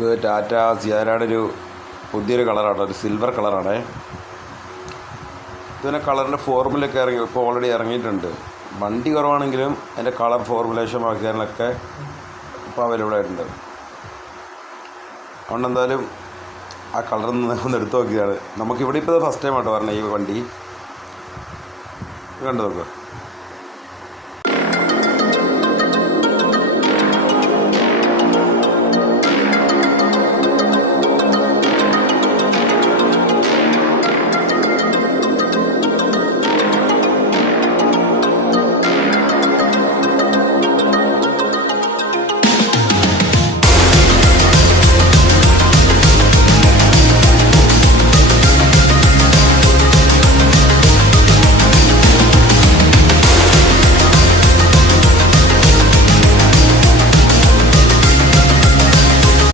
ഇത് ടാറ്റ സിയാരയുടെ ഒരു പുതിയൊരു കളറാണ്, ഒരു സിൽവർ കളറാണ്. ഇതിൻ്റെ കളറിൻ്റെ ഫോർമുലയൊക്കെ ഇപ്പോൾ ഓൾറെഡി ഇറങ്ങിയിട്ടുണ്ട്. വണ്ടി കുറവാണെങ്കിലും അതിൻ്റെ കളർ ഫോർമുലേഷൻ ആക്കിയാലൊക്കെ ഇപ്പോൾ അവൈലബിൾ ആയിട്ടുണ്ട്. അതുകൊണ്ട് എന്തായാലും ആ കളറിൽ നിന്ന് ഒന്ന് എടുത്തു നോക്കിയതാണ്. നമുക്കിവിടെ ഇപ്പോൾ ഫസ്റ്റ് ടൈം ആട്ടോ പറഞ്ഞത് ഈ വണ്ടി. കണ്ടു നോക്കുക.